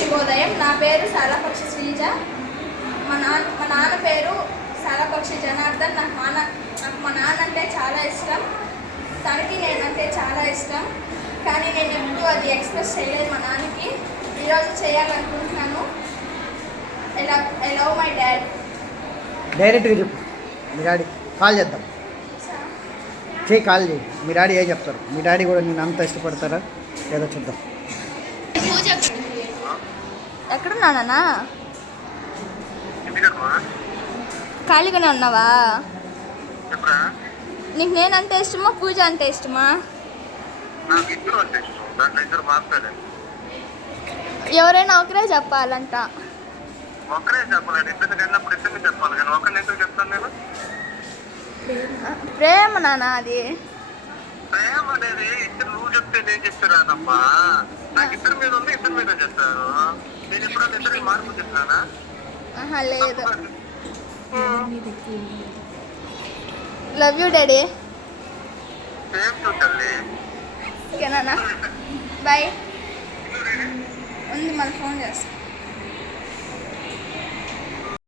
శుభోదయం. నా పేరు సాలపక్షి శ్రీజ. మా నాన్న పేరు సాలపక్షి జనార్దన్. నాకు మా నాన్న అంటే చాలా ఇష్టం. తనకి నేనంటే చాలా ఇష్టం. కానీ నేను ఎప్పుడు అది ఎక్స్ప్రెస్ చేయలేదు మా నాన్నకి. ఈరోజు చేయాలనుకుంటున్నాను. I love my dad. డైరెక్ట్గా చెప్పు. మీ డాడీ కాల్ చేద్దాం. కాల్ చేయి. మీ డాడీ ఏం చెప్తారు? మీ డాడీ కూడా నేను అంత ఇష్టపడతారా ఏదో చూద్దాం. ఎక్కడున్నానా? ఖాళీగానే ఉన్నావా? నీకు నేనంటే ఇష్టమా, పూజ అంటే ఇష్టమా? ఎవరైనా ఒకరే చెప్పాలంట. ప్రేమ నాన్న అది. ప్రేమ అనేది ఇద్దరు నువ్వు చెప్తే నేను చెప్తారానమ్మా. నాకు ఇద్దరి మీద ఉంది, ఇద్దరి మీద చెప్తారు. నేను ఎప్పుడన్నా ఇద్దరికి మార్పు చెప్తానా? లేదు. Love you daddy. Same to తల్లి. ఓకేనా? బాయ్. ఉంది, మళ్ళీ ఫోన్ చేస్తా.